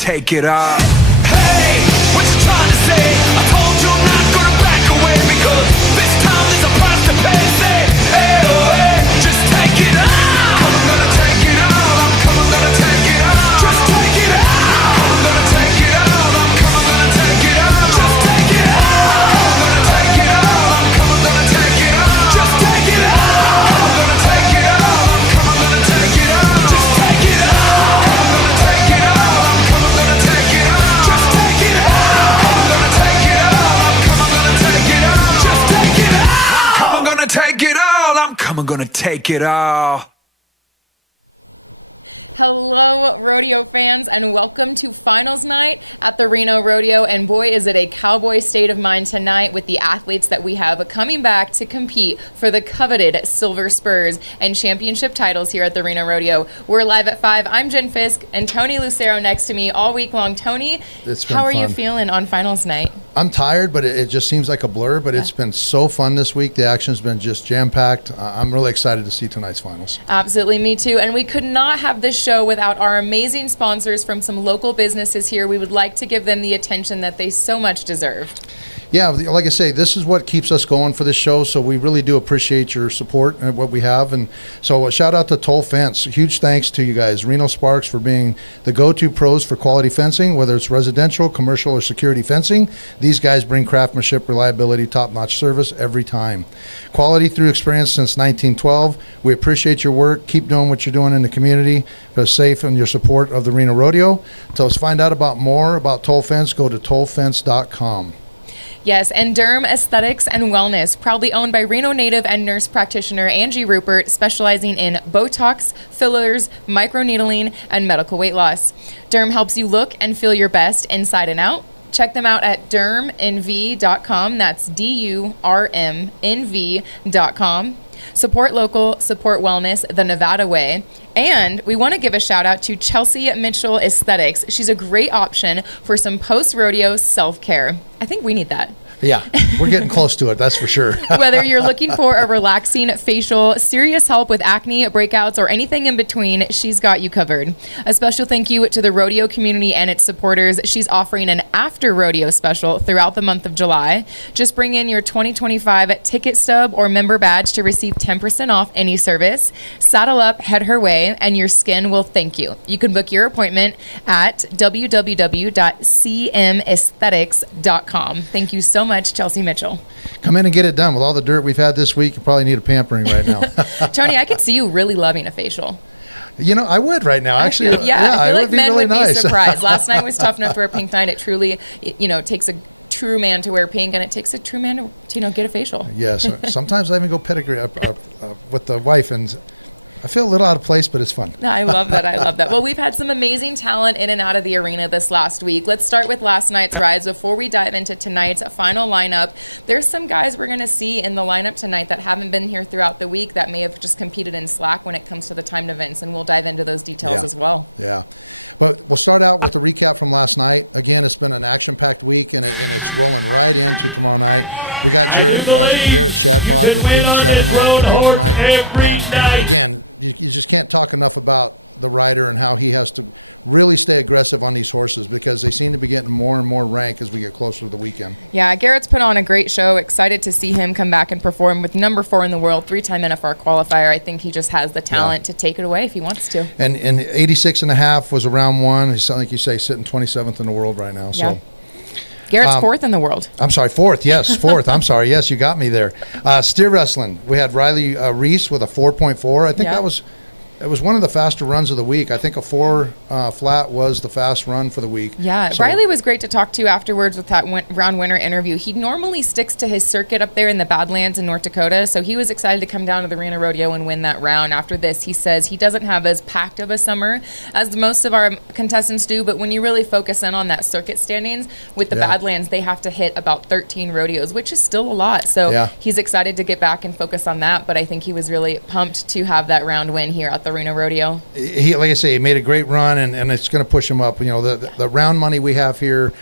Take it off. Hey, what you trying to say? I told you I'm not gonna back away because this time there's a price to pay. Say, hey, oh, hey, just take it off. I'm gonna take it all. I'm gonna take it all. Just take it all. I'm gonna take it all. I'm gonna take it all. Just take it all. I'm gonna take it all. I'm gonna take it all. Just take it all. I'm gonna take it all. I'm gonna take it all. Just take it all. I'm gonna take it all. I'm gonna take it all. Hello, rodeo fans, and welcome to finals night at the Reno Rodeo. And boy, is it a cowboy state of mind tonight with the athletes that we have coming back to compete for the coveted silver spurs and championship titles here at the Reno Rodeo. We're live at 5. I'm Jen Fisk, and Tony Lucero next to me all week long. Tony, how are you feeling on finals night? I'm tired, but it just seems like a blur, but it's been so fun this week. The action's been just jam-packed. I'm really excited to see tonight's finals. Absolutely, me too. And we could not have this show without our amazing sponsors from some local businesses here. We would like to give them the attention that they so much deserve. Yeah, like I say, this is what keeps us going for this show, so we really do appreciate your support and what we have. And so a shout out to Toll Fence. Huge thanks to you guys, Reno Sparks, for being the go-to pros for quality fencing, whether it's residential, commercial, or security fencing. These guys bring craftsmanship, reliability, top-notch service every time. Quality through experience since 1912. We appreciate your work. Keep doing what you're doing in the community. For safe and your support of the Reno Rodeo. To find out more about Toll Fence, go to tollfence.com. Yes, and Derm Aesthetics and Wellness, proudly owned by Reno native and nurse practitioner Angie Rupert, specializing in Botox, fillers, microneedling, and medical weight loss. Derm helps you look and feel your best inside and out. Check them out at dermnv.com. That's DURMNV.com. Support local, support wellness, the Nevada way. And we want to give a shout out to Chelsea Mitchell Aesthetics. She's a great option for some post-rodeo self-care. I think we need that. Yeah, we're getting close to it, that's for sure. Whether you're looking for a relaxing facial, serious help with acne, breakouts, or anything in between, she's got you covered. A special thank you to the rodeo community and its supporters. She's offering an after rodeo special throughout the month of July. Just bring in your 2025 ticket stub or member badge to receive 10% off any service. Saddle up, head her way, and your skin will thank you. You can book your appointment at www.cmaesthetics.com. Thank you so much, Chelsea Mitchell. Come in and get it done. With all the dirt we've had this week, you probably need a pampering right now. Tony, I could see you really loving a facial. You know, I would right now. Actually, I feel like men really would nice. be surprised. Last night was Tough Enough to Wear Pink night. It truly, takes a true man to wear pink, and it takes a true man to get a facial. Yes. Sometimes I even go pedigree with the wife, and I feel a little out of place, but it's fun. I love that. I love that. Well, we've had some amazing talent in and out of the arena this last week. Let's start with last night's rides before we dive into tonight's final lineup. There's some guys we're going to see in the lineup tonight that haven't been here throughout the week that may have just competed in slack when it comes to the timed events, and we'll dive into those details as well. Yeah. But we'll start out with the recap from last night. Again, it's been an action-packed week, and it's rolling right into tomorrow night. We got Garrett Shadpot with 87 last the other night. And again, you just can't talk enough about the rider and how he has to really stay aggressive on these horses, because they seem to be getting more and more rank as we get closer to the weekend. Yeah, Garrett's put on a great show. Excited to see him come back and perform with number 4 in the world, 3-time NFR qualifier. I think he just has the talent to take it away if he wants to. And 86.5 was a round 1. He's, like you say, sitting 27th in the world right now. So. Garrett's 4th in the world. I'm sorry, 4th. Yes, 4th. I'm sorry. Yes, you got me there. Steer wrestling. We had Riley Reese with a 4.4. I think that was it was one of the faster runs of the week. I think a 4 flat was the fast run for the week. Yeah, So- Riley was great to talk to afterwards with that round winner interview. He normally sticks to his circuit up there in the Badlands in North Dakota, so he was excited to come down to the Reno Rodeo and win that round. After this, he says he doesn't have as packed of a summer as most of our contestants do, but when you really focus in on that circuit standings, with the Yeah. Badlands, they have to hit about 13 rodeos, which is still a lot. So Yeah. he's excited to get back and focus on that, but I think he was really pumped to have that round win here at the Reno Rodeo. He, like I say, he made a great run, and it's going to push him up. You know, the round money we have here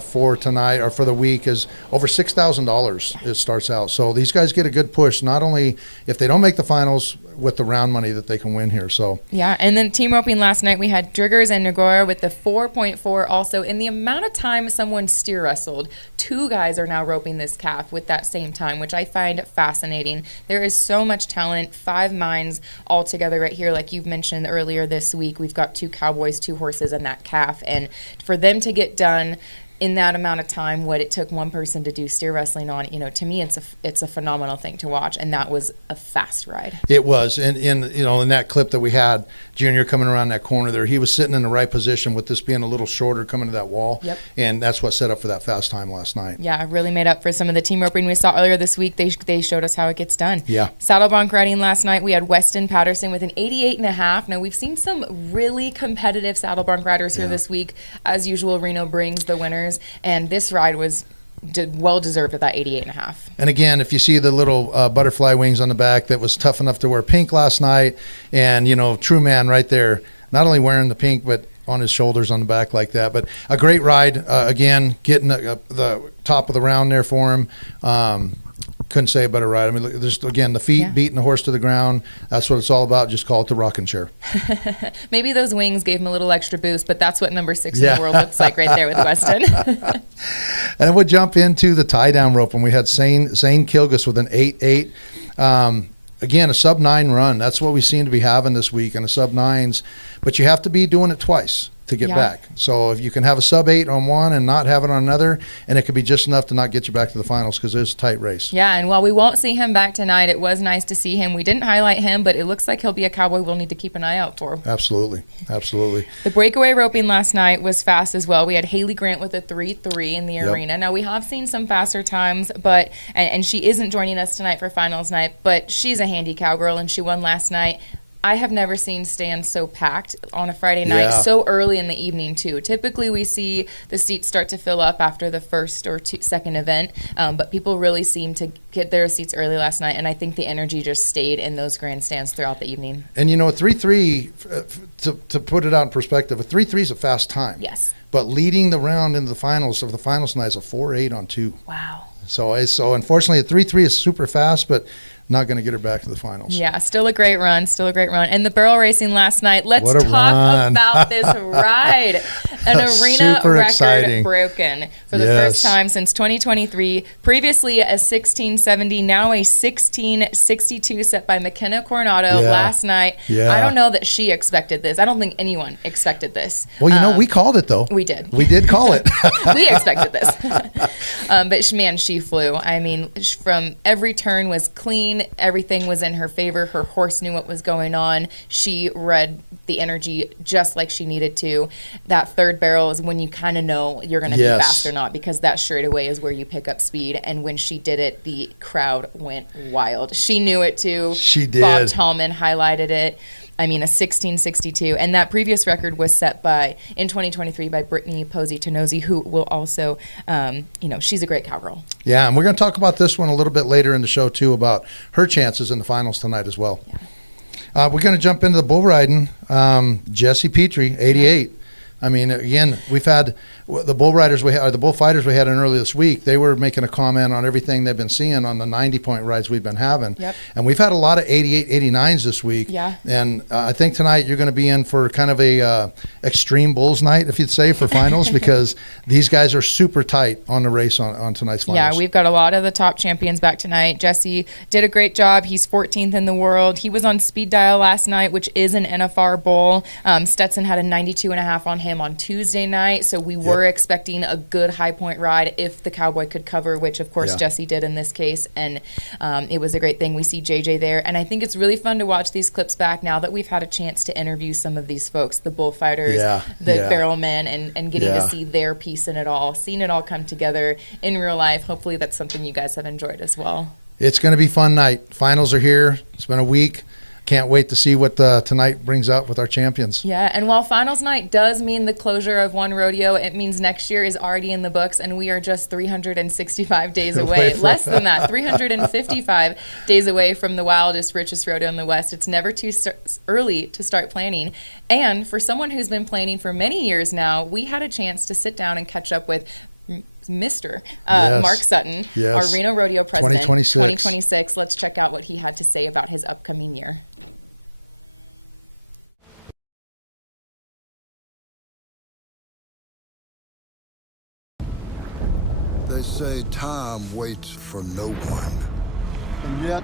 for tonight or for the week is over $6,000. It starts out, so these guys get a good push. Not only if they don't make the finals, with the round money that they can win here. So yeah, and then team roping last night we had Driggers and Nagora with the 4.4. Also, in the amount of time someone steer wrestled, 2 guys are now roping this calf with that same time, which I find fascinating. There is so much talent, 5 minds all together right here, like you've mentioned earlier this week. We've got 2 cowboys, 2 horses, and that calf, and for them to get done in that amount of time, what it took one person to do steer wrestling on, you know, to me, it's a phenomenal thing to watch, and that was a fast ride. it was, and you know, in that clip that we had, Junior coming around that corner there, he was sitting in the right position with this being a little shorter coming to that wall. Yep. And that's what set up for that fast time last night. Yeah, really made up for some of the team roping we saw earlier this week. They showed us how it gets done. Yeah. Saddle bronc riding last night, we had Weston Patterson with an 88.5. Now, we've seen some really competitive saddle bronc riders here this week. As usual, Reno brings the winners, and this ride was well deserved at that 88.5. And again, if you see the little butterfly wings on the back, that was tough enough to wear pink last night, and you know, true man right there, not only wearing the pink but on his shoulders on the back like that. But a great ride, again, getting the top of the round there for him. Couldn't say a better ride. I mean, look, just again, the feet beating the horse to the ground. That's what it's all about. Just call it the rocking chair. Maybe those wings gave him a little extra boost, but that's what number 6 in the world looks like right there with Weston. And then we'll jump into the tie down rope, and we had Zane Kilgus with an 8.8. Again, a sub-9 run. That's what we seem to be having this week, and a sub-9s. But you have to be doing it twice to get back. So if you can have a sub-8 on one and not have it on another, and it could be just enough to not get you back to the finals, because it's a tight race. Yeah, and while we won't see him back tonight, it was nice to see him. We didn't highlight him, but it looks like he'll be a cowboy we'll need to keep an eye out for. Absolutely. Absolutely. The breakaway roping last night was fast as well. We had Haley Grant with a 3.3 in the arena. Now, we have seen some faster times, but and she isn't joining us tonight for finals night, but she's a handy cowgirl, and she won last night. I have never seen stands so packed on a Friday night, so early in the evening, too. Typically, we see the seats start to fill up after the first or second event, but people really seem to get their seats early last night, and I think the energy just stayed in those grandstands throughout the evening. And, you know, a 3.3, to put it out in perspective, a 3.3 is a fast time. Yes. But leading the round into the finals of the finals night is a 4.8 on 2. Wow. So unfortunately, a 3.3 is super fast, but not going to get her back to the finals. Yeah, still a great run. And the barrel racing last night. Let's talk run. about this ride. An arena Super record exciting. broken for the first time since 2023. Previously a 1670, now a 1662 set by McKenna Coronado last night. Yeah. I don't know that she expected this. I don't think anyone expected this. Well, you know, we called it, though. We did. We did call it. We expected this. But, man, she flew. I mean, from every turn was clean. Everything was in her favor. Her horse knew what was going on. She read the energy just like she needed to. That third barrel is when you kind of know you're going to be fast or not, because that straight away is where you pick up speed. And when she did it, the crowd went wild. She knew it too. She did. Bob Tallman highlighted it. I mean, a 1662. And that previous record was set in 2023 by Brittany Posey-Tenosi, who will also, she's a great cowgirl. Yeah, and we're going to talk about this one a little bit later in the show, too, about her chances in the finals tonight as well. Yeah. We're going to jump into the bull riding. Jesse Petrie, 88. I mean, again, we've had the bull riders the bullfighters we had in earlier this week. They were making a comment on everything they've been seeing on the 90-point rides we've been having. Yep. And we've had a lot of 88, 89s this week. Yeah. And I think tonight you're going to be in for kind of a extreme bulls night, if you'd say, for finals, because these guys are super tight on the race on tonight's finals. Yeah, we've got a lot of the top champions back tonight. Jesse did a great job. He's 14th in the world. He was on speed dial last night, which is an NFR bull. Stetson had a 92.5 on him. him on Tuesday night, so we were expecting a good high point ride if the Cowboy could cover, which of course Jesse did in this case, and it was a great thing. We see JJ there, and I think it's really fun to watch these clips back now that we've had a chance to interview some of these folks, the bullfighters, the barrelmen, and getting to see their piece in it all, seeing it all come together in real life. Hopefully that's something you guys have enjoyed as well. It's going to be a fun night. Finals are here. It's been a week. Can't wait to see what tonight brings up with our champions. Yeah, and while finals night does mean the closure of one rodeo, it means next year is already in the books, and we are just 365 days away. Less than that, 355 days away from the wildest, richest rodeo in the West. It's never too early to start planning. And for someone who's been planning for many years now, we had a chance to sit down and catch up with Mr. Mark Sutton, our Reno Rodeo president, 2026. Let's check out what he had to say about his upcoming year. They say time waits for no one. And yet,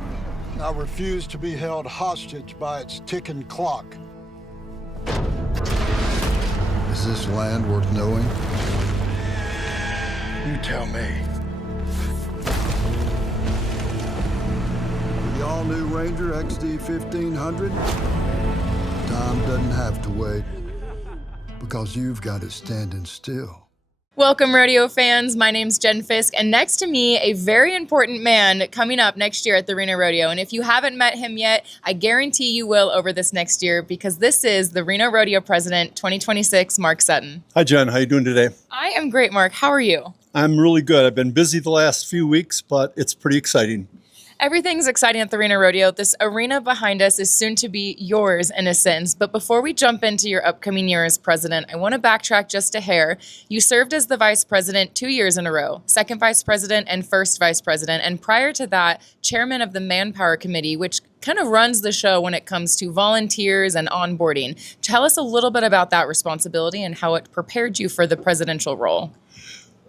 I refuse to be held hostage by its ticking clock. Is this land worth knowing? You tell me. With the all-new Ranger XD 1500, time doesn't have to wait, because you've got it standing still. Welcome, rodeo fans. My name's Jen Fisk, and next to me, a very important man coming up next year at the Reno Rodeo. And if you haven't met him yet, I guarantee you will over this next year, because this is the Reno Rodeo President 2026, Mark Sutton. Hi, Jen. How you doing today? I am great, Mark. How are you? I'm really good. I've been busy the last few weeks, but it's pretty exciting. Everything's exciting at the Reno Rodeo. This arena behind us is soon to be yours in a sense. But before we jump into your upcoming year as president, I want to backtrack just a hair. You served as the vice president 2 years in a row, second vice president and first vice president. And prior to that, chairman of the Manpower Committee, which kind of runs the show when it comes to volunteers and onboarding. Tell us a little bit about that responsibility and how it prepared you for the presidential role.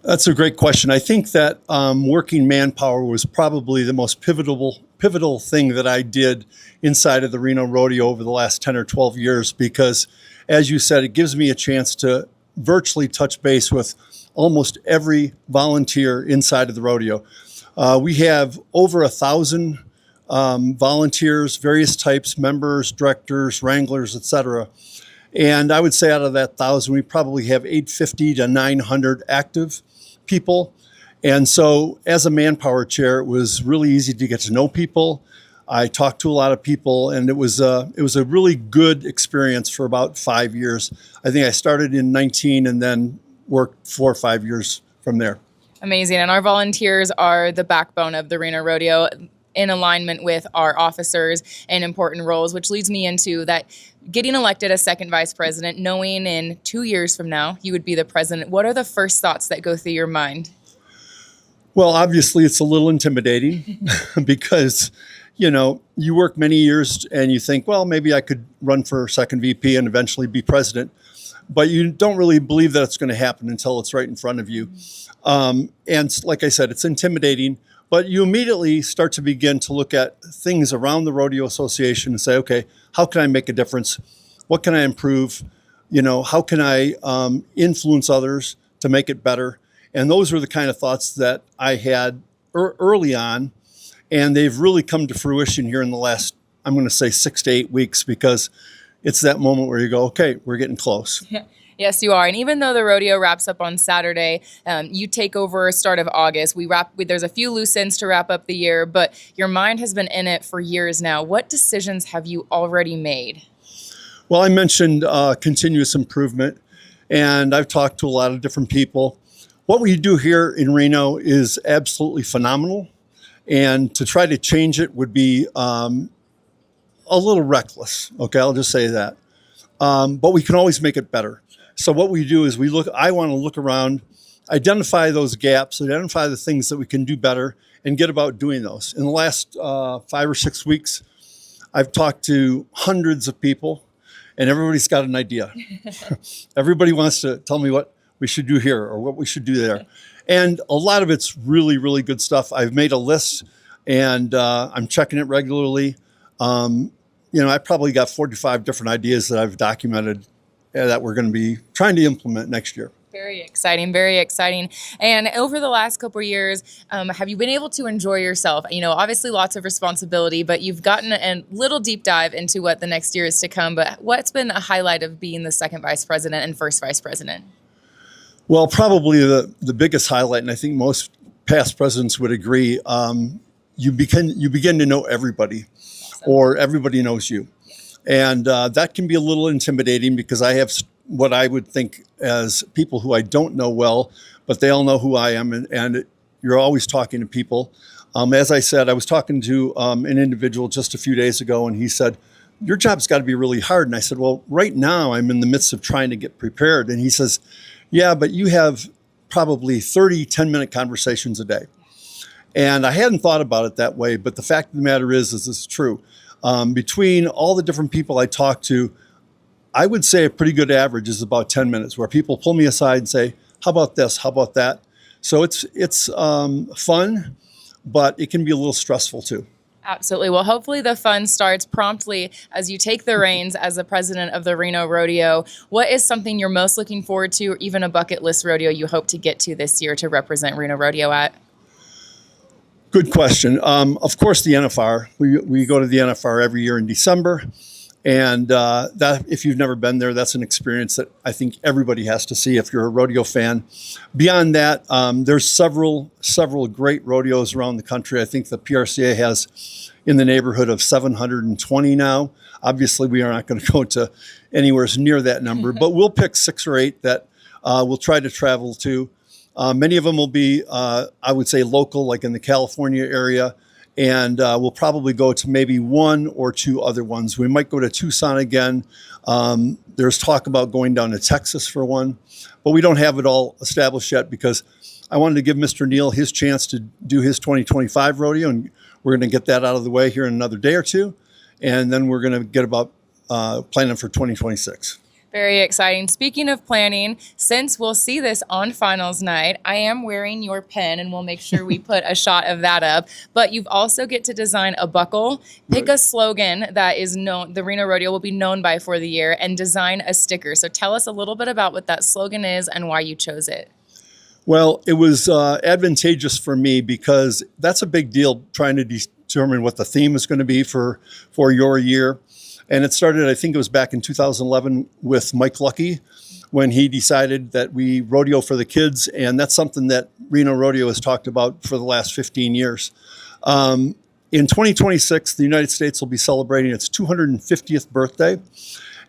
That's a great question. I think that working manpower was probably the most pivotal thing that I did inside of the Reno Rodeo over the last 10 or 12 years, because, as you said, it gives me a chance to virtually touch base with almost every volunteer inside of the rodeo. We have over 1,000 volunteers, various types, members, directors, wranglers, etc. And I would say out of that 1,000, we probably have 850 to 900 active people. And so as a manpower chair, it was really easy to get to know people. I talked to a lot of people, and it was a really good experience for about 5 years. I think I started in 19 and then worked 4 or 5 years from there. Amazing. And our volunteers are the backbone of the Reno Rodeo, in alignment with our officers and important roles, which leads me into that getting elected as second vice president, knowing in 2 years from now you would be the president. What are the first thoughts that go through your mind? Well, obviously it's a little intimidating because, you work many years and you think, well, maybe I could run for second VP and eventually be president, but you don't really believe that it's going to happen until it's right in front of you. And like I said, it's intimidating. But you immediately start to begin to look at things around the Rodeo Association and say, okay, how can I make a difference? What can I improve? How can I influence others to make it better? And those were the kind of thoughts that I had early on. And they've really come to fruition here in the last, I'm going to say 6 to 8 weeks, because it's that moment where you go, okay, we're getting close. Yeah. Yes, you are. And even though the rodeo wraps up on Saturday, you take over start of August. There's a few loose ends to wrap up the year, but your mind has been in it for years now. What decisions have you already made? Well, I mentioned continuous improvement, and I've talked to a lot of different people. What we do here in Reno is absolutely phenomenal, and to try to change it would be a little reckless. Okay, I'll just say that. But we can always make it better. So what we do is I want to look around, identify those gaps, identify the things that we can do better, and get about doing those. In the last 5 or 6 weeks, I've talked to hundreds of people, and everybody's got an idea. Everybody wants to tell me what we should do here or what we should do there. And a lot of it's really, really good stuff. I've made a list, and I'm checking it regularly. I probably got 45 different ideas that I've documented, that we're going to be trying to implement next year. Very exciting, very exciting. And over the last couple of years, have you been able to enjoy yourself? You know, obviously lots of responsibility, but you've gotten a little deep dive into what the next year is to come. But what's been a highlight of being the second vice president and first vice president? Well, probably the biggest highlight, and I think most past presidents would agree, you begin to know everybody, or everybody knows you. And that can be a little intimidating because I have what I would think as people who I don't know well, but they all know who I am, and you're always talking to people. As I said, I was talking to an individual just a few days ago, and he said, your job's got to be really hard. And I said, well, right now I'm in the midst of trying to get prepared. And he says, yeah, but you have probably 30 10-minute conversations a day. And I hadn't thought about it that way, but the fact of the matter is this is true. Between all the different people I talk to, I would say a pretty good average is about 10 minutes where people pull me aside and say, how about this? How about that? So it's fun, but it can be a little stressful too. Absolutely. Well, hopefully the fun starts promptly as you take the reins as the president of the Reno Rodeo. What is something you're most looking forward to, or even a bucket list rodeo you hope to get to this year to represent Reno Rodeo at? Good question. Of course, the NFR. We go to the NFR every year in December. And that, if you've never been there, that's an experience that I think everybody has to see if you're a rodeo fan. Beyond that, there's several great rodeos around the country. I think the PRCA has in the neighborhood of 720 now. Obviously, we are not going to go to anywhere near that number, but we'll pick 6 or 8 that we'll try to travel to. Many of them will be, I would say, local, like in the California area. And we'll probably go to maybe 1 or 2 other ones. We might go to Tucson again. There's talk about going down to Texas for one, but we don't have it all established yet because I wanted to give Mr. Neal his chance to do his 2025 rodeo, and we're going to get that out of the way here in another day or two, and then we're going to get about planning for 2026. Very exciting. Speaking of planning, since we'll see this on finals night, I am wearing your pin, and we'll make sure we put a shot of that up. But you've also get to design a buckle, pick a slogan that is known, the Reno Rodeo will be known by for the year, and design a sticker. So tell us a little bit about what that slogan is and why you chose it. Well, it was advantageous for me because that's a big deal trying to determine what the theme is going to be for your year. And it started, I think it was back in 2011 with Mike Lucky when he decided that we rodeo for the kids. And that's something that Reno Rodeo has talked about for the last 15 years. In 2026, the United States will be celebrating its 250th birthday.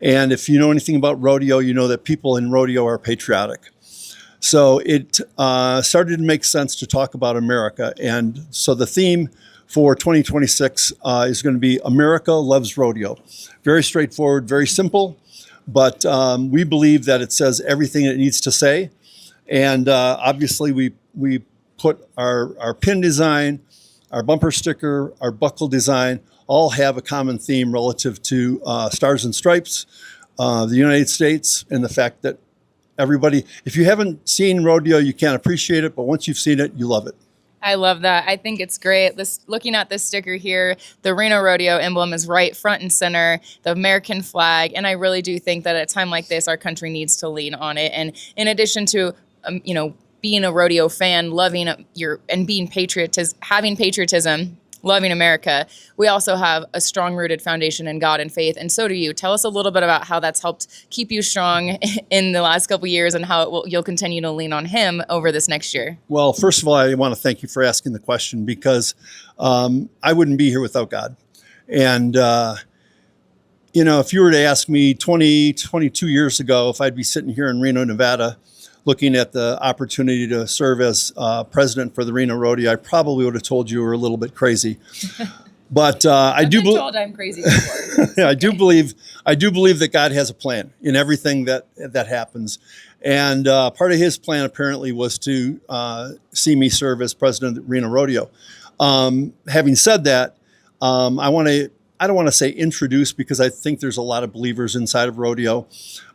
And if you know anything about rodeo, you know that people in rodeo are patriotic. So it started to make sense to talk about America. And so the theme for 2026 is going to be America Loves Rodeo. Very straightforward, very simple, but we believe that it says everything it needs to say. And obviously we put our pin design, our bumper sticker, our buckle design, all have a common theme relative to Stars and Stripes, the United States, and the fact that everybody, if you haven't seen rodeo, you can't appreciate it, but once you've seen it, you love it. I love that. I think it's great. Looking at this sticker here, the Reno Rodeo emblem is right front and center, the American flag. And I really do think that at a time like this, our country needs to lean on it. And in addition to, being a rodeo fan, loving and being having patriotism, loving America, we also have a strong rooted foundation in God and faith. And so do you. Tell us a little bit about how that's helped keep you strong in the last couple of years and how you'll continue to lean on him over this next year. Well, first of all, I want to thank you for asking the question because I wouldn't be here without God. And, if you were to ask me 22 years ago, if I'd be sitting here in Reno, Nevada, looking at the opportunity to serve as president for the Reno Rodeo, I probably would have told you we were a little bit crazy. But I do believe I'm crazy before. I do believe that God has a plan in everything that happens. And part of his plan apparently was to see me serve as president of the Reno Rodeo. Having said that, I don't want to say introduce because I think there's a lot of believers inside of rodeo,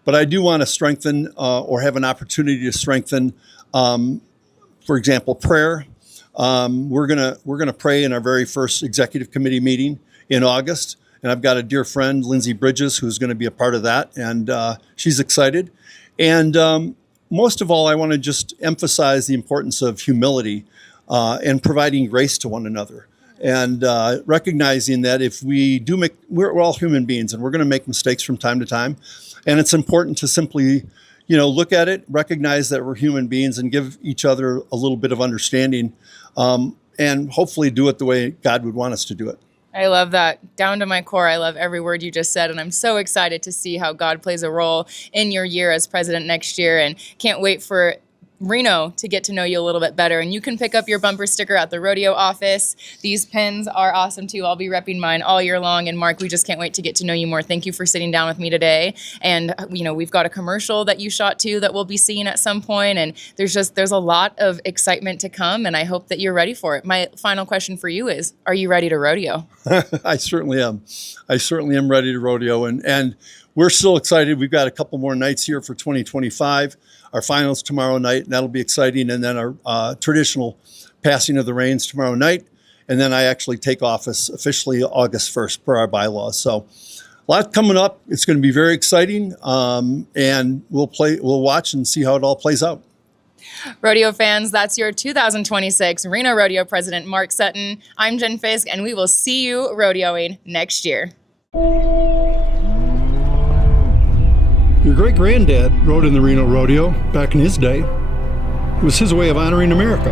but I do want to strengthen or have an opportunity to strengthen, for example, prayer. We're gonna pray in our very first executive committee meeting in August, And I've got a dear friend, Lindsay Bridges, who's going to be a part of that, and she's excited. And most of all, I want to just emphasize the importance of humility and providing grace to one another. And recognizing that if we do we're all human beings, and we're going to make mistakes from time to time. And it's important to simply, look at it, recognize that we're human beings, and give each other a little bit of understanding, and hopefully do it the way God would want us to do it. I love that. Down to my core, I love every word you just said, and I'm so excited to see how God plays a role in your year as president next year, and can't wait for Reno to get to know you a little bit better. And you can pick up your bumper sticker at the rodeo office. These pins are awesome too. I'll be repping mine all year long. And Mark, we just can't wait to get to know you more. Thank you for sitting down with me today. And we've got a commercial that you shot too that we'll be seeing at some point. And there's a lot of excitement to come, and I hope that you're ready for it. My final question for you is, are you ready to rodeo? I certainly am. I certainly am ready to rodeo, and we're still excited. We've got a couple more nights here for 2025. Our finals tomorrow night, and that'll be exciting. And then our traditional passing of the reins tomorrow night. And then I actually take office officially August 1st per our bylaws. So a lot coming up. It's going to be very exciting. And we'll watch and see how it all plays out. Rodeo fans, that's your 2026 Reno Rodeo President Mark Sutton. I'm Jen Fisk, and we will see you rodeoing next year. Your great-granddad rode in the Reno Rodeo back in his day. It was his way of honoring America.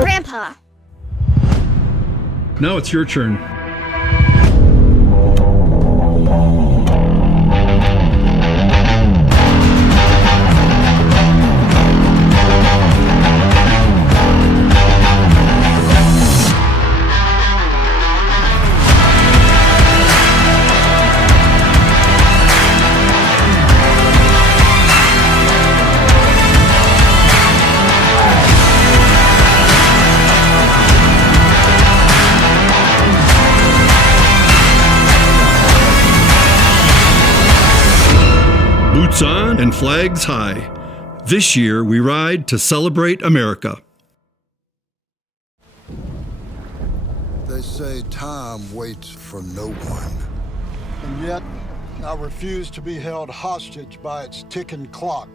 Grandpa. Now it's your turn. Boots on and flags high. This year we ride to celebrate America. They say time waits for no one. And yet, I refuse to be held hostage by its ticking clock.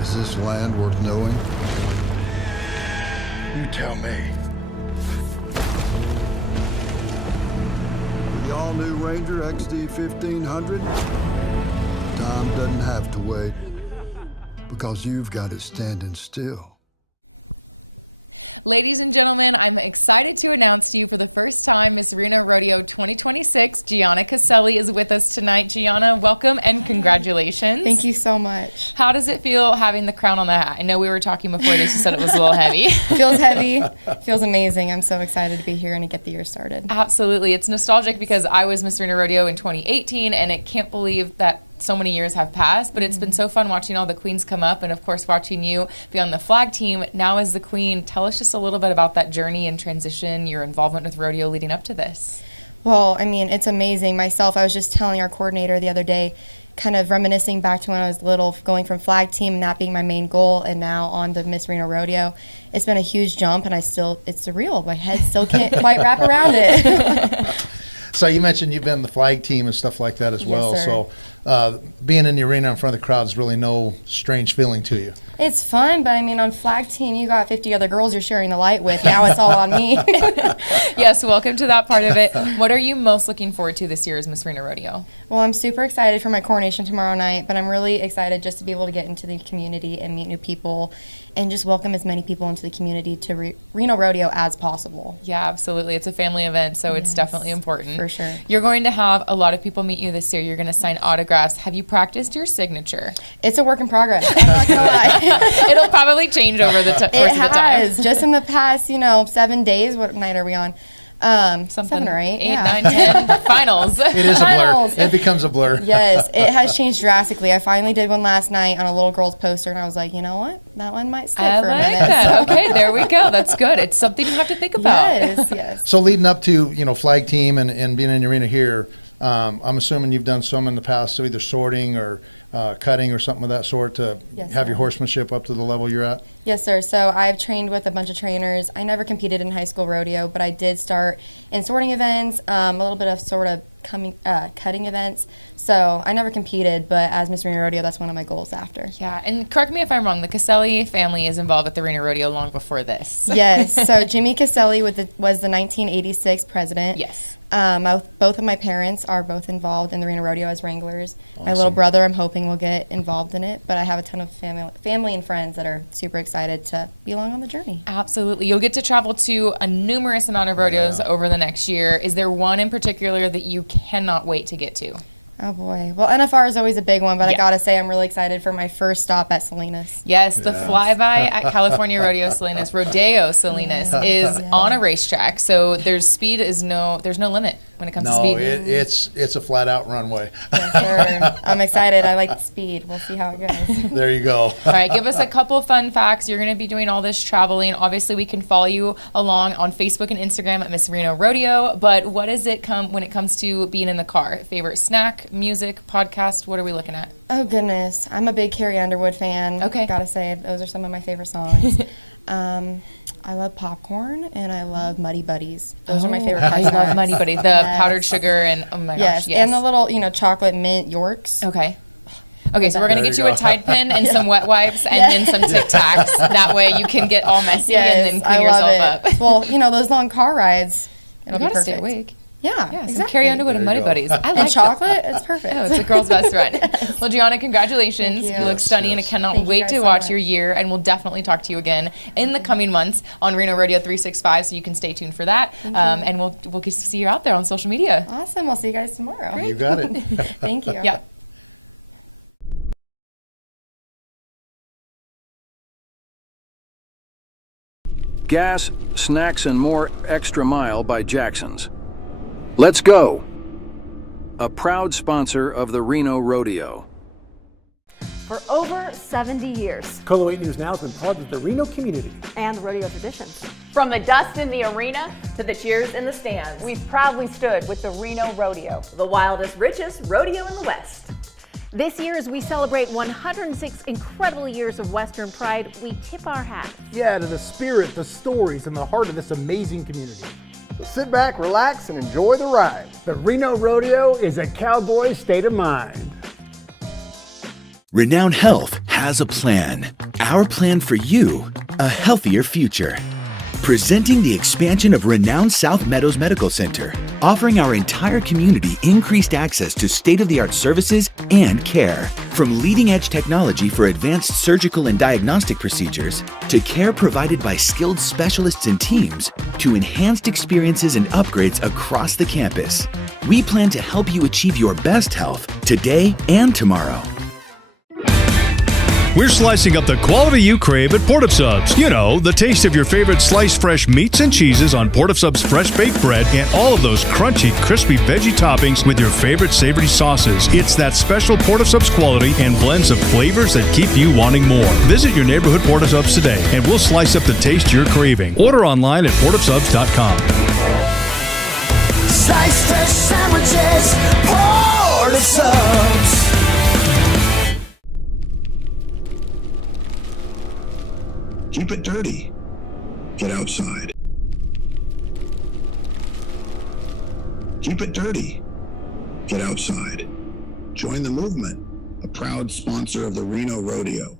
Is this land worth knowing? You tell me. With the all-new Ranger XD 1500, time doesn't have to wait, because you've got it standing still. Ladies and gentlemen, I'm excited to announce to you for the first time Miss Reno Rodeo 2026, Gianna Caselli is with us tonight. Gianna, welcome and congratulations. Thank you so much. How does it feel having the crown on the hat? I know we were talking before this, you said it was a little heavy. Feels heavy, feels amazing. I'm so excited to be here and to get the year started. Absolutely. It's nostalgic because I was Miss Reno Rodeo in 2018, and I can't believe that so many years have passed, but it's been so fun watching all the queens come up, and of course watching you be on the flag team now as the queen. Tell us just a little bit about that journey and transition, your involvement with rodeo leading up to this. Well, I mean, it's amazing. Myself, I was just telling our coordinator the other day, kind of reminiscing back to when I was little, going from flag team and that being my main goal, and now on the Miss Reno Rodeo. It's been a huge jump, and it's surreal. My head still can't quite wrap around it. So you mentioned you've been in the flag team and stuff like that as well. Yes, sir. So being in the arena in front of the crowd is really no strange feeling to you. It's fun, but I mean, on flag team, you got 50 other girls you're sharing the light with. Now it's all on me. Yes, welcome to that part of it. What are you most looking forward to this year as Miss Reno Rodeo? Well, I'm super excited for my coronation tomorrow night, but I'm really excited just to be able to get into the community and meet new people and just welcome as many people into the community to Reno Rodeo as possible. Yeah, absolutely. It's a family event, so it's definitely important. For sure. You're going to have a lot of people meet you this year. You're going to sign autographs. Have you practiced your signature? It's a work in progress. I'm not going to lie. It'll probably change over the course of the time. It has. Just in the past, 7 days. What night are we on? Something 7 or 8. 8, 9, 10. Finals. It is Finals. a blur. It becomes a blur. Yes, it has changed drastically. I finally did one last night on a little girl's poster, and I was like, you know what? That one might stick for a minute. That. Okay, there we go. That's good. It's something you have to think about. Yes, yes. So leading up to, flag team and being in the arena here, I'm assuming you've done some in the past, so either sorting or cutting or something of that sort to Yes, have sir. your horsemanship up to the level you're at? Yes, sir. So I've trained with a bunch of trainers. I never competed in high school rodeo, but I did start in sorting events, a little bit of sort of cutting events. So I never competed, but as Miss Reno Rodeo, that's one of my goals after. Yeah, and correct me if I'm wrong, the Caselli family is involved with the Reno Rodeo long before this. Yes. So Jimmy Caselli was the 1986 president. Yes. Both of my parents are both involved in the Reno Rodeo as wranglers. My little brother, I'm hoping, will get involved in it, but I have a ton of family and friends that are super excited to be along on the journey. Absolutely. You'll get to travel to a numerous amount of rodeos over the next year. Is there one in particular that you cannot wait to get to? Oh boy. Well, NFR is always a big one, but I Yeah. gotta say I'm really excited for my first stop at Salinas. Yes, the flyby at California Rodeo Salinas, is on a racetrack, so there's no limit when it comes to No, speed. it's a flat out runway. Yes, sir. I'm excited. I like the speed. We'll see how it goes. There you go. All right, give us a couple fun facts. You're going to be doing all this traveling. Obviously, we can follow you along on Facebook and Instagram at Miss Reno Rodeo. But what does it come when it comes to being in the car? Favorite snack, music, podcast? What are we looking at? Oh goodness, I'm a big Carrie Underwood fan. Okay. Gotta say, those are some of my favorite songs. I love popcorn and I love Muddy Buddies. Those are my favorite. I snacks. love Muddy Buddy, the powdered sugar and oh my Yes, gosh, yes. and the little chocolate mint Yorks. Okay. Okay, so we're gonna There get you you go. a Tide Pin and some wet wipes and then some Tic Tacs. That way you can get all messy and then clean I yourself love it. up. Well, those long car rides, You it'll be gotta perfect. stay awake. Yeah, Yeah, some exactly. Carrie Underwood and There Muddy you go. Buddies. I like And that. chocolate, it's perfect. Oh, it's a girl's best friend. Well, Gianna, congratulations. Thank You you. look stunning, and I Yes. cannot Thank you wait guys to so watch much. your year. And we'll definitely talk to you again in the coming months on Reno Radio 365. So you can stay tuned for that. And we'll get to see you out there on social media. Awesome. We'll see you guys tomorrow. You got it. Thank you. Yep. Gas, snacks, and more Extra Mile by Jackson's. Let's go! A proud sponsor of the Reno Rodeo. For over 70 years. Colo 8 News Now has been part of the Reno community And rodeo traditions. From the dust in the arena to the cheers in the stands, We've proudly stood with the Reno Rodeo. the wildest, richest rodeo in the West. This year, as we celebrate 106 incredible years of Western pride, we tip our hats. Yeah, to the spirit, the stories, and the heart of this amazing community. So sit back, relax, and enjoy the ride. The Reno Rodeo is a cowboy state of mind. Renown Health has a plan. Our plan for you, a healthier future. Presenting the expansion of Renown South Meadows Medical Center, offering our entire community increased access to state-of-the-art services and care. From leading-edge technology for advanced surgical and diagnostic procedures, to care provided by skilled specialists and teams, to enhanced experiences and upgrades across the campus. We plan to help you achieve your best health today and tomorrow. We're slicing up the quality you crave at Port of Subs. You know, the taste of your favorite sliced fresh meats and cheeses on Port of Subs fresh baked bread and all of those crunchy, crispy veggie toppings with your favorite savory sauces. It's that special Port of Subs quality and blends of flavors that keep you wanting more. Visit your neighborhood Port of Subs today and we'll slice up the taste you're craving. Order online at portofsubs.com. Slice fresh sandwiches, Port of Subs. Keep it dirty. Get outside. Keep it dirty. Get outside. Join the movement. A proud sponsor of the Reno Rodeo.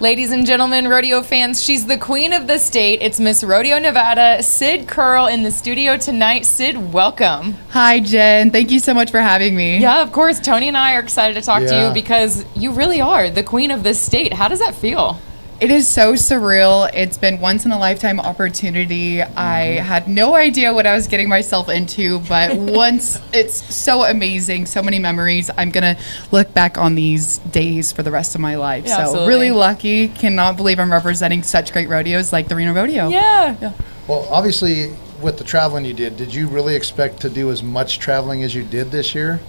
Ladies and gentlemen, rodeo fans, she's the queen of the state. It's Miss Rodeo Nevada, Sid Curl, in the studio tonight. Sid, welcome. Hi, Jen. Thank you so much for having me. Yeah, of course. Tony and I are excited to talk to Yeah. you because you really are the queen of this state. How does that feel? It is so surreal. It's been once in a lifetime opportunity. I had no idea what I was getting myself into, but once it's so amazing, so many memories. I'm going to look back on these days for the rest of my life. Yeah, so absolutely. really lucky. Cannot believe I'm representing such great rodeos like the Reno Rodeo. Yeah. Well, obviously, with the traveling you did you really expect to do as much traveling as you did this year?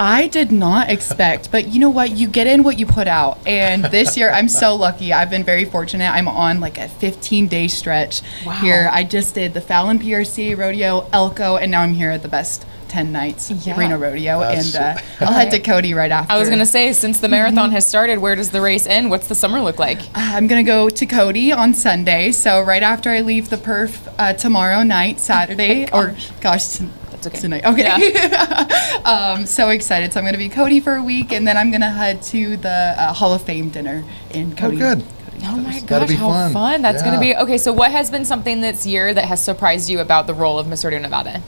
I did not expect, but you know what? You get in what you put out. And this year, I'm so lucky. I've been very fortunate. I'm on like a 15-day stretch here. I just did the Fallon PRCA Rodeo, Elko, and now I'm here at the best 10 nights Yeah. Reno Rodeo, That's- and I'll head to Cody right after. I was going to say, since the marathon has started, where does the race end? What's the summer look like? I'm going to go to Cody on Sunday. So right after I leave the perf tomorrow night, Saturday, That's okay. tonight. Okay. So excited. So I'm going to be Cody for a week, and then I'm going to head to the Hall of Fame dinner in Cody. Oh, good. Oh my That'll gosh, be how fun. fun. That's going to Yeah. be. Okay, so what has been something this year that has surprised you about the role of Miss Rodeo Nevada?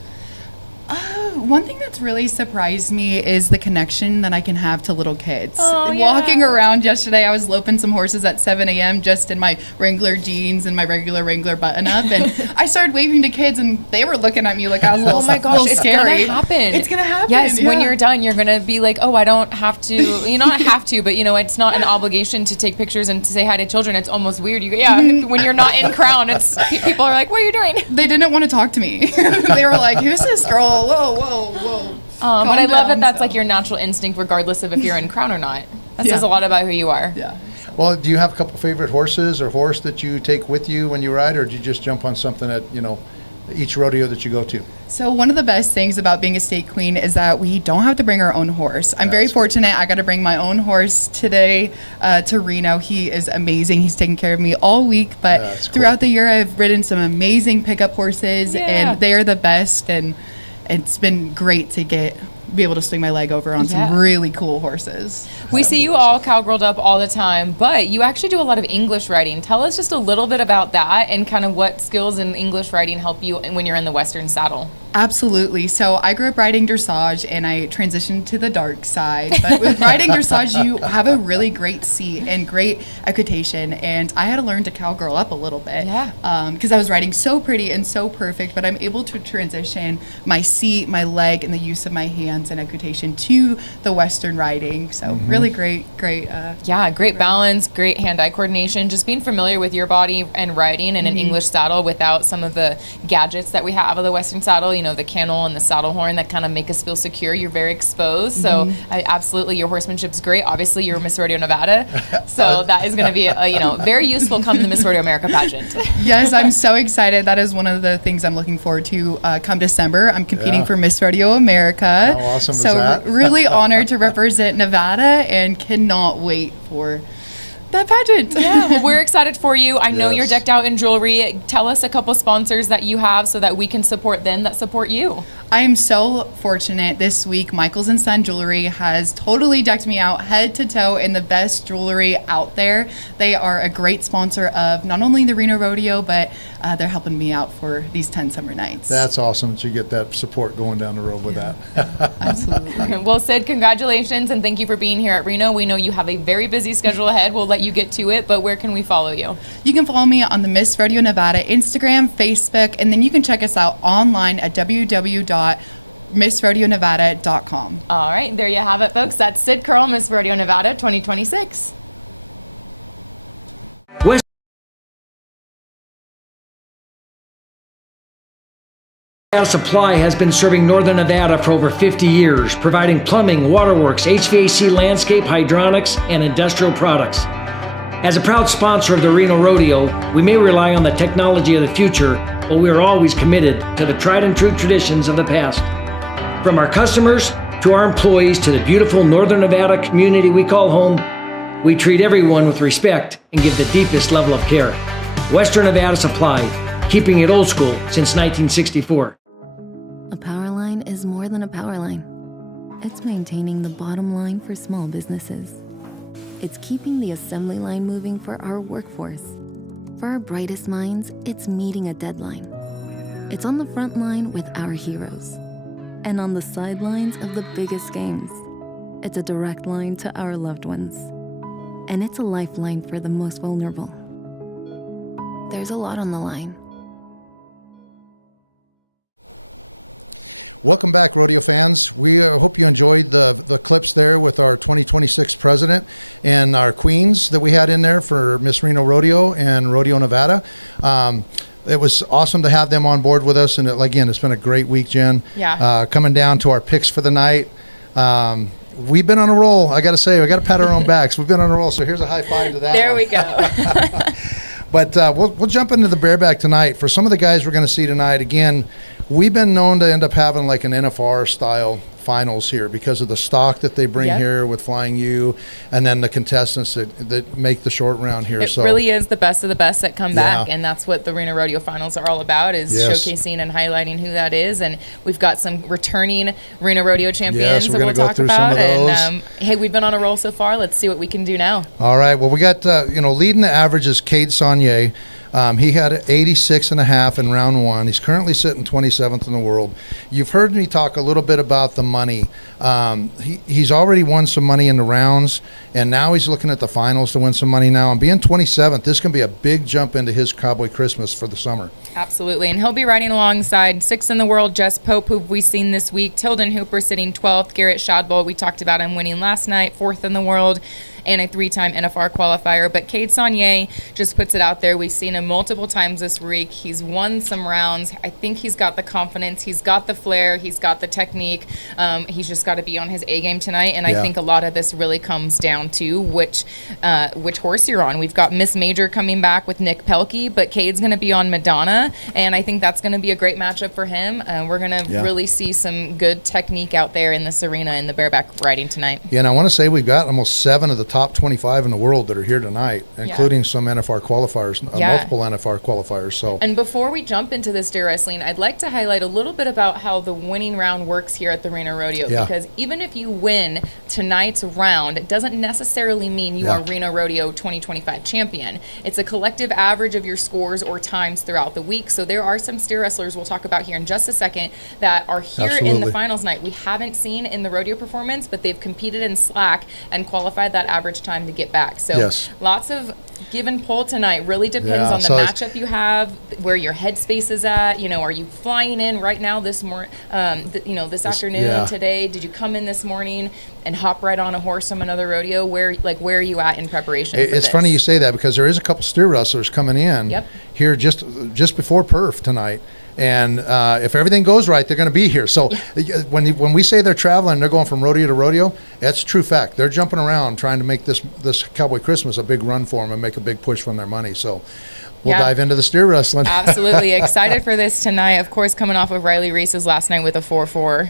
One thing that's really surprised me is the connection that I can have to little kids. Oh, Walking yeah. around yesterday, I was loping some horses at 7 a.m. just in my Wrangler jeans and my regular Wrangler button up, and I started waving to kids, and they were looking at me like I was a little, Oh my gosh, little it's scary. gonna happen. It's gonna happen. Yes, when yeah. you're done, you're gonna be like, oh, I don't have to. You not have to, but it's not an obligation to take pictures and to say hi to children. It's almost weird. When you're not in crown, it's people are like, what are you doing? They didn't want to talk to me. They were like, "Who's this girl? Whoa, whoa, whoa." But I love that down, that's so. like your natural instinct, regardless of if you're in crown or not. That Yeah. says a lot about who you are. Yeah. Well, do you have a couple favorite horses or horse that you take with you when you ride, or do you just jump on something at each rodeo that you go to? So one of the best things about being a state queen is that we don't have to bring our own horse. I'm very fortunate. I got to bring my own horse today to Reno. He is amazing. He's taken care of me all week. But throughout the year, I've ridden some amazing pickup horses, and they are the best. And it's been great to be able to swing my leg over on some really cool horses. We see you all cowgirled up all the time, but you actually do a lot of English riding. Tell us just a little bit about that and kind of what skills in English riding help you when you're in the Western saddle. Absolutely. So I grew up riding dressage, and I transitioned to the dark side. But with riding dressage, you have a really great seat and great equitation. And I had to learn to cowgirl up a little bit. Because I was riding so pretty and so perfect, but I'm able to transition my seat, my leg, and the use of my hands and equitation to the Western riding. So really great. Great balance, great hand-eye coordination. Just being familiar with your body and riding in an English saddle without some of the gadgets that we have of the Western saddle. The cannel and the saddle horn that kind of make us feel secure. You're very exposed. So absolutely, your horsemanship's great. Obviously, you're Miss Rodeo Nevada. So that is going to be, very useful come the Miss Rodeo America pageant. Yes, I'm so excited. That is one of the things I'm looking forward to come December. I'm competing for Miss Rodeo America. How awesome is so that? Really honored to represent Nevada and cannot wait for that pageant. Yeah, well, we're excited for you. I know Yes. you're decked out in jewelry. Tell us a couple sponsors that you have so that we can support them that support you. I am so fortunate this week. Michaels & Son Jewelry has totally decked me out head to toe in the best jewelry out there. They are a great sponsor of not only the Reno Rodeo, but they're helping me out for these 10 summer nights. That's awesome that you get that support going down the road with that. Absolutely. Well, Sid, congratulations and thank you for being here at Reno. We know you have a very busy schedule ahead. We'll let you get to it, but where can we follow you? You can follow me on the Miss Rodeo Nevada Instagram, Facebook, and then you can check us out online at www.missrodeonevada.com. All right, there you have it, folks. That's Sid Curl, Miss Rodeo Nevada 2026. Supply has been serving Northern Nevada for over 50 years, providing plumbing, waterworks, HVAC, landscape, hydronics, and industrial products. As a proud sponsor of the Reno Rodeo, we may rely on the technology of the future, but we are always committed to the tried and true traditions of the past. From our customers to our employees to the beautiful Northern Nevada community we call home, we treat everyone with respect and give the deepest level of care. Western Nevada Supply, keeping it old school since 1964. A power line is more than a power line. It's maintaining the bottom line for small businesses. It's keeping the assembly line moving for our workforce. For our brightest minds, it's meeting a deadline. It's on the front line with our heroes. And on the sidelines of the biggest games. It's a direct line to our loved ones. And it's a lifeline for the most vulnerable. There's a lot on the line. Welcome back, rodeo fans. We hope you enjoyed the clips there with our 2026 president and our queens that we had in there for Miss Reno Rodeo and Rodeo Nevada. It was awesome to have them on board with us, and again, it's been a great week, Jen. Yeah. Coming down to our picks for the night. We've been on a roll. I got to say, we got to pat our own backs. We've been on a roll, so here's a high five to that. There one. we go. But we'll jump into the bareback tonight. For some of the guys we're going to see tonight, again, we've been known to end up having like an NFR style finals here because of the stock that they bring here with Flying U, and then the contestants that make the short round here. It really is the best of the best that come back, and that's what the Reno Rodeo finals are all about, is showcasing and highlighting who that is. And we've got some returning Reno Rodeo champions that we'll talk about. And hey, we've been on a roll so far. Let's see what we can do now. All right. Well, we got leading the average is Cade Saunier. He had 86.5 in round one. He's currently sitting 27th in the world. You've heard me talk a little bit about the money. He's already won some money in the rounds, and now he's looking at the finals to win some money now. And being 27th, this can be a big jump into his Cowboy Christmas for the summer. Absolutely. And he'll be riding alongside 6th in the world, Jess Pope, who we've seen this week, Tilden Hooper sitting 12th, Garrett Shadbolt, we talked about him winning last night, 4th in the world, and a 3-time NFR qualifier. But Cade Saunier just puts it out there. We've seen him multiple times this week. He's won some rounds. I think he's got the confidence. He's got the flair. He's got the technique. He's just got to be on his A game tonight. And I think a lot of this really comes down to which horse you're on. We've got Miss Major coming back with Nick Pelkey, but Cade's going to be on Madonna. And I think that's going to be a great matchup for him. We're going to really see some good technique out there in this arena in the bareback riding tonight. Yeah, and I want to say we've got almost 7 of the top 25 in the world that are here tonight, including some NFR qualifiers, multiple NFR qualifiers. So, and before we jump into the steer wrestling, I'd like to highlight a little bit about how the winning round works here at the Reno Rodeo, because even if you win tonight's round, it doesn't necessarily mean you are Reno Rodeo 2025 champion. It's a collective average of your scores or times throughout the week. So there are some steer wrestlers we'll talk about here in just a second that are here in the finals night. We haven't seen in the rodeo performance, but they've competed in slack and qualified that average time to get back. So lots of give and pull tonight. Really depends on the matchup you have, where your headspace is at. Are you flying in right now this this afternoon, today? Did you come in this morning and hop right on a horse from another rodeo? Where are you at in preparation for this? It's funny you say that, because there is a couple steer wrestlers coming in here just before perf tonight. And if everything goes right, they're going to be here. So when we say they're traveling, they're going from rodeo to rodeo, that's a true fact. They're jumping around trying to make this Cowboy Christmas a big run for them and make a big push from their money. So we'll dive into the steer wrestling. Absolutely. Excited for this tonight. Of course, coming off of Riley Reese's last night with a 4-4.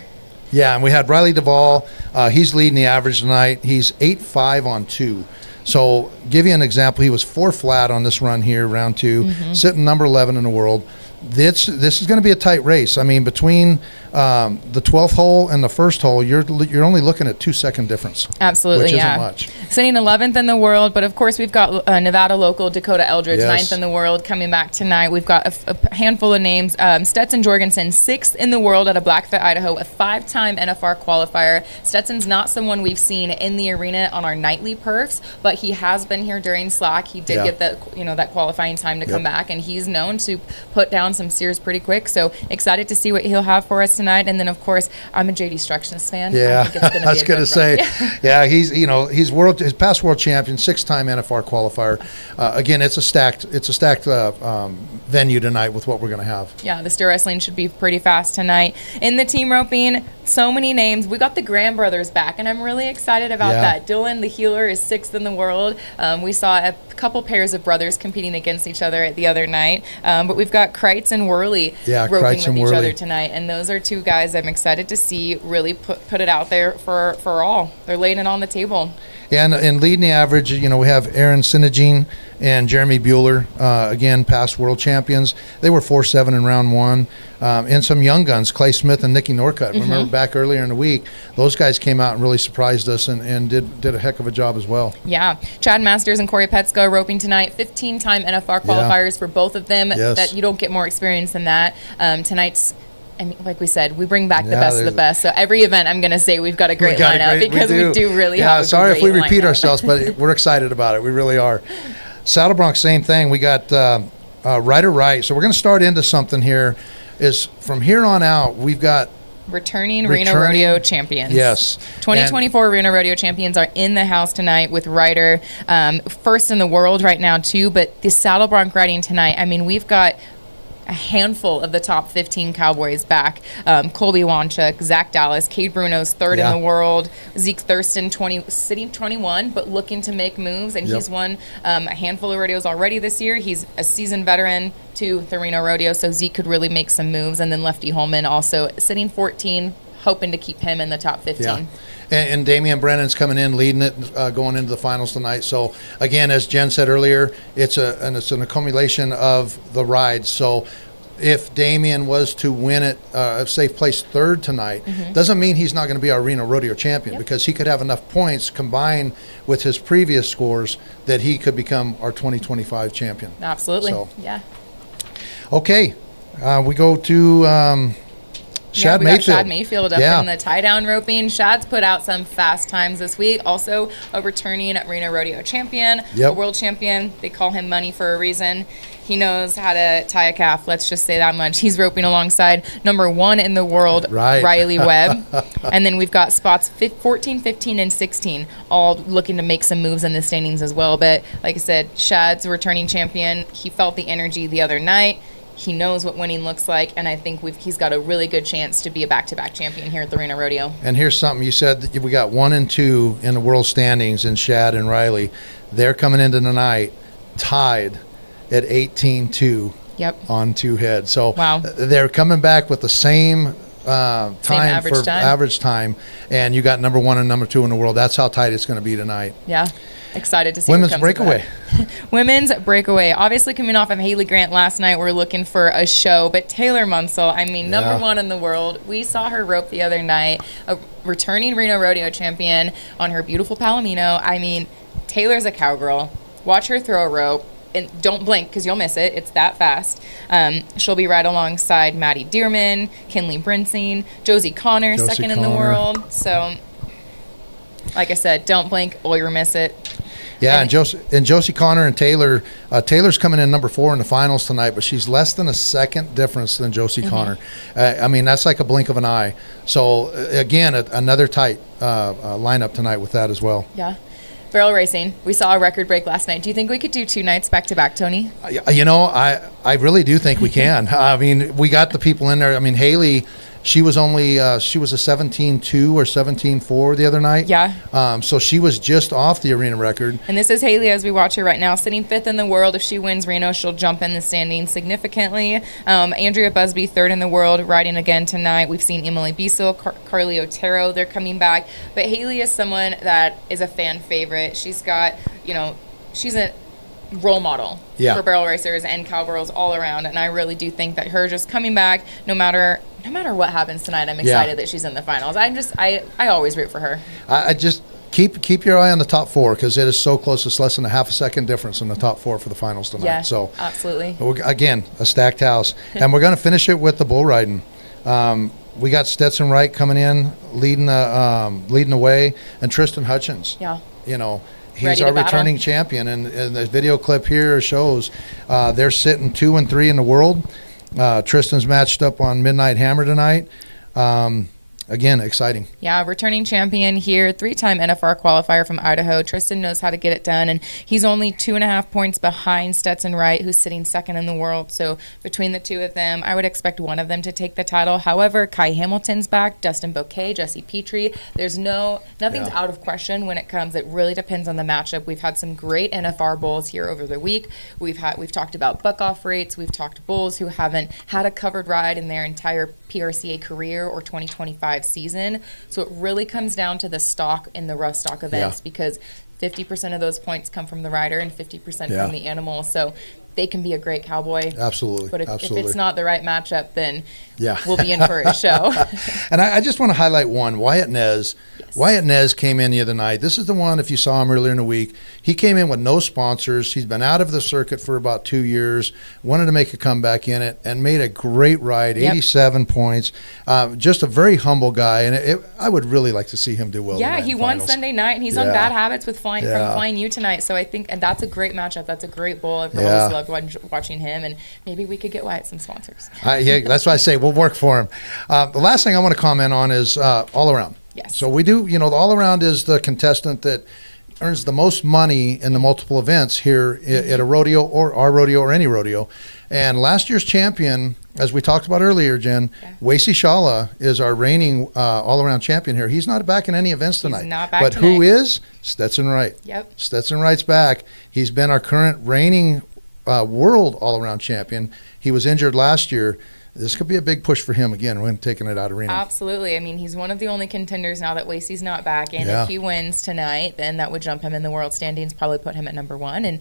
Yeah, and we had Riley Duvall. He's leading the average tonight. He's 8-5 on 2. So give you an example, he was 4 flat on this run here, round 2, sitting number 11 in the world. This is going to be a tight race. I mean, between the 12th hole and the first hole, you're only looking at 2-second difference. Absolutely, which isn't much. Sitting 11th in the world, but of course we've got Nevada local Dakota Eldridge, 9th in the world, coming back tonight. We've got a handful of names. Stetson Jorgensen, 6th in the world at a Blackfoot, Idaho, a 5-time NFR qualifier. Stetson's not someone we've seen in the arena on our nightly perfs, but he has been here during slack. He did get that qualifying time to come back, and he's known to put down some steers pretty quick. So excited to see what he'll have for us tonight. And then of course I'm a JD Structionist fan. Yeah, I was going to say, he's his past world champion, 6-time NFR qualifier. Again, it's a stacked venue tonight with what we're going to have. Yeah, the steer wrestling should be pretty fast tonight. In the team roping, so many names. We got the Graham brothers back, and I'm really excited about that. Dylan, the healer, is 6th in the world. We saw a couple pairs of brothers competing against each other the other night, but we've got Kreitz and Worley roping with each other tonight, and those are two guys I'm excited to see really put it out there for all. They're laying it on the table. Yeah, and leading the average, we have Aaron Sinigine and Jeremy Bueller, again, past world champions. They were 4-7 in round 1. And some young guns, Clay Smith and Nikki Norcutt. Remember back earlier in the week, those guys came out and really surprised us and did a heck of a job as well. Yeah. Chad Masters and Corey Petsko roping tonight. 15-time NFR qualifiers for both of them. That you don't get more experience than that. Tonight's, like we said, we bring back the best of the best. So every event, I'm going to say we've got a great lineup because we do really have a sorry great if we repeat lineup. ourselves, but we're excited about it. We really are. Saddle Bronc, same thing. We got Ryder Wright. So we're going to start into something here. Is from here on out, we've got returning Reno Rodeo champions. Yes. 2024 Reno Rodeo champions are in the house tonight with Ryder, first in the world right now too, but the Saddle Bronc riding tonight, we've got a handful of the top 15 cowboys back. Colby Wanchuk, Zach Dallas, Cade Bruno's third in the world, Zeke Thurston sitting 21, but looking to make moves, and he's won a handful of rodeos already this year. He's a seasoned veteran to the Reno Rodeo, so Zeke could really make some moves. And then Lefty Holman also sitting 14, hoping to keep him in the top 15. Yeah. And Damian Brennan's coming in, leading it, going into the finals tonight. So again, as Jen said earlier, it's an accumulation of the rides. So if Damian was to win it, say place third tonight, doesn't mean he's not going to be our Reno Rodeo champion, because he could have enough points combined with his previous scores that he could become our 2025 champion. Absolutely. So, yeah. Okay, we go to Shad Mayfield. Shad Mayfield up in the tie-down roping. Shad's put out some fast times this week. Also a returning Reno Rodeo champion, a world champion. They call him Money for a reason. He knows how to tie a calf. Let's just say that much. He's roping alongside #1 in the world, Riley Webb. And then we've got spots 14, 15, and 16, all looking to make some moves in the standings as well. But like I said, Shad's a returning champion. He felt the energy the other night. He knows what winning looks like, and I think he's got a really good chance to be a back-to-back champion here at the Reno Rodeo. And here's something. You said that we got 1 and 2 in the world standings in Shad and Riley. They're coming into tonight tied at 18-2 on 2 heads. So they're coming back with the same average time, and you got #1 and #2 in the world. That's how tight it's going to be tonight. Yeah. Excited to see Women's breakaway. Women's breakaway. Obviously coming off of Haley Grant last night, we're looking for a show. But Taylor Munsell, I mean, #1 in the world. We saw her rope the other night, a returning Reno Rodeo champion on her beautiful Palomino. I mean, Taylor's a cowgirl. Watch her throw a rope. And don't blink because you'll miss it. It's that fast. She'll be right alongside Maddie Dearman, Kinley Brinsing, Josie Connor, second in the world. So, like I said, don't blink or you'll miss it. Yeah, and Josie Connor and Taylor. Taylor's coming in #4 in the finals tonight, but she's less than a second difference than Josie Connor. I mean, that's like a blink of an eye. So, again, another tight lineup tonight with that as well. Yeah. Barrel racing. We saw a record break last night. Do you think we could do 2 nights back to back, Tony? You know, I really do think we can. I mean, we got the people in there. I mean, Haley, she was only she was a 17-2 or 17-4 the other night. Yeah. So she was just off the arena record. And this is Haley as we watch her right now, sitting 5th in the world. If she wins Reno, she'll jump in the standings significantly. Andrea Busby, 3rd in the world, riding again tonight. We've seen Emily Biesel, Carly Otero, they're coming back. But Haley is someone that is a fan favorite. She's got, she's a role model for barrel racers and cowgirls all around, and I really do think that her just coming back, no matter what happens tonight, I'm excited that she's in the finals. I always root for her. I just keep your eye on the top 4 because it is so close. It's less than a half a second difference in the top 4 for the finals tonight. Yeah, so absolutely. Again, a stacked house, and we're going to finish it with the bull riding. We got Stetson Wright coming in, leading the way, and Tristan Hutchins. Yeah. He's our returning champion, and the video clip here shows they're sitting 2 and 3 in the world. Tristan's matched up on Midnight Hammer tonight. Again, exciting. Yeah, returning champion here, 3-time NFR qualifier from Idaho. Tristan knows how to get it done, and he's only 2.5 points behind Stetson Wright, who's sitting 2nd in the world. So between the two of them, I would expect one of them to take the title. However, Kai Hamilton's back, Dustin Bouquet, Jesse Petrie. Nothing's out of question when it comes. It really depends on the matchup. We've had some great NFR bulls here over the week. We've talked about buck-off rates. We've talked bulls who haven't had a covered ride in their entire PRCA career or 2025 season. So it really comes down to the stock in the rough stock events because 50% of those points come from the rider and 50% from the animal. So they can be a great cowboy. Absolutely. But if it's not the right matchup, then Yeah. We'll be in for a show. And I just want to highlight one, Wyatt Nez. Yes. Wyatt Nez came in the other night. This is the one, if you saw him earlier in the week, he came in with no sponsors. He's been out of the circuit for about 2 years, wanted to make a comeback in it, and made a great ride, 87 points. Just a very humble guy, and I would really like to see him do well. Yeah, he won Sunday night, and he's on Bad Habits with from Flying U tonight. So I think, and that's a great matchup. That's a great bull. I've always loved watching him, and maybe we could get Wyatt some sponsors. Yeah, that's why I say we'll work for him. The last thing I want to comment on is all around. Yes. So we do, the all around is the contestant that earns the most money in the multiple events here at a rodeo or our rodeo or any rodeo. And last year's champion, as we talked about earlier, Jen, Wasey Shala is our reigning all-around champion here. He's not back in any events tonight. He's not back but tonight. who is? Stetson Wright. Yep. Stetson Wright's back. He's been our current reigning world all-around champion. He was injured last year. This could be a big push for him again when taking it out of Reno. Absolutely. I mean, he's one of the only contenders now that Wasey's not back. And Yeah. if he wins tonight, then that would jump him in the world standings, probably put him at number 1. And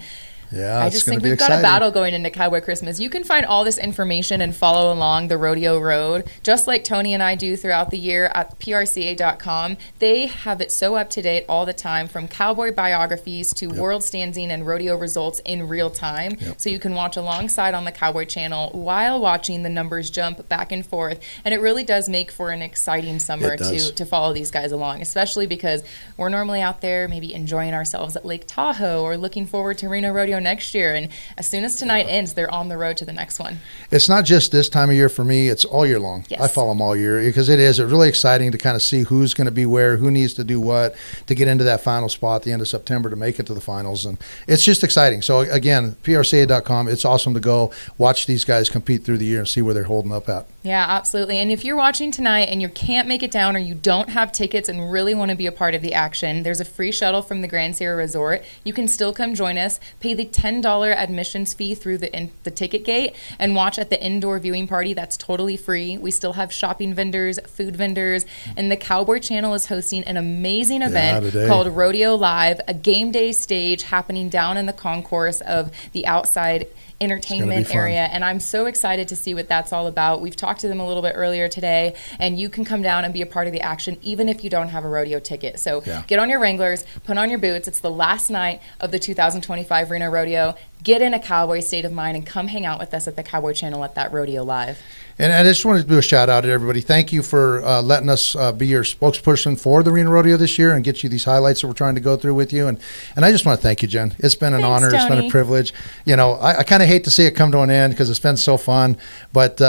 Yeah, I it's just gonna think be we've got a exciting. battle going into Cowboy Christmas. You can find all this information and follow along the rodeo road, just like Tony and I do throughout the year at PRCA.com. They have it so up to date all the time, from cowboy biographies to world standing and rodeo results in real time. So you can watch alongside on the Cowboy Channel while watching the numbers jump back and forth. And it really does make for an exciting summer It does. to follow these guys along, especially because we're normally out there maybe enjoying ourselves at Lake Tahoe or looking forward to Reno Rodeo next year. And as soon as tonight ends, they're on the road to the next one. It's not just this time of year for me, it's all year long. Yes. I follow them all year because it's really exciting to kind of see who's going to be where, who needs to do what to get into that final spot at the end of September to make it to the finals. And it's just exciting. So again, PRCA.com, it's awesome to go watch these guys compete through the year and see where they're holding up at. Yeah, absolutely. And if you're watching tonight and you can't make it down or you don't have tickets and really want to be a part of the action, there's a free shuttle from the Grand Sierra Resort. You can still come join us, pay the $10 admissions fee through the ticket gate, and watch at the indoor viewing party. That's totally free. We still have shopping vendors, food vendors, and the Cowboy Channel is hosting an amazing event today. called Rodeo Live, a game day stage happening down in the concourse of the outside entertainment fun. area, and I'm so excited to see what that's all about. We've talked to them a little bit earlier today, and you can come down and be a part of the action even if you don't have a rodeo ticket. So get on your Wranglers, put on your boots. It's the last night of the 2025 Reno Rodeo. Get in a cowboy state of mind and come hang out with us at the Cowboy Channel at that Rodeo Live. And I just wanted to do a shout out to everybody. Thank you for letting us be your spokesperson for the Reno Rodeo this year and get you these highlights that we're trying to go through with you. And I just want to thank you, Jen. It's been an honor. It's been Tony. a privilege. You know, I kind of hate to see it come to an end because it's been so fun, but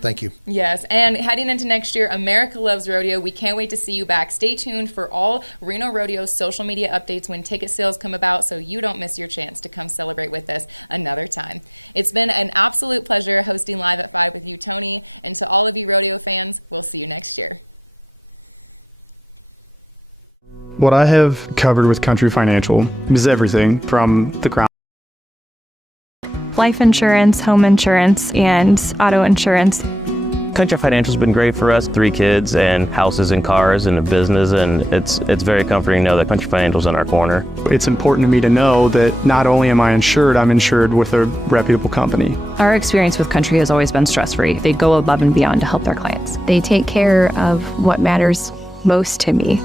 thank you. Yes, and heading into next year, America Loves Rodeo. We can't wait to see you back. Stay tuned for all Reno Rodeo social media updates when ticket sales come about so you don't miss your chance to come celebrate with us another time. It's been an absolute pleasure hosting Live at 5 with you, Tony, and to all of you rodeo fans, we'll see you next year. What I have covered with Country Financial is everything from the ground. Life insurance, home insurance, and auto insurance. Country Financial's been great for us. 3 kids and houses and cars and a business, and it's very comforting to know that Country Financial's in our corner. It's important to me to know that not only am I insured, I'm insured with a reputable company. Our experience with Country has always been stress-free. They go above and beyond to help their clients. They take care of what matters most to me.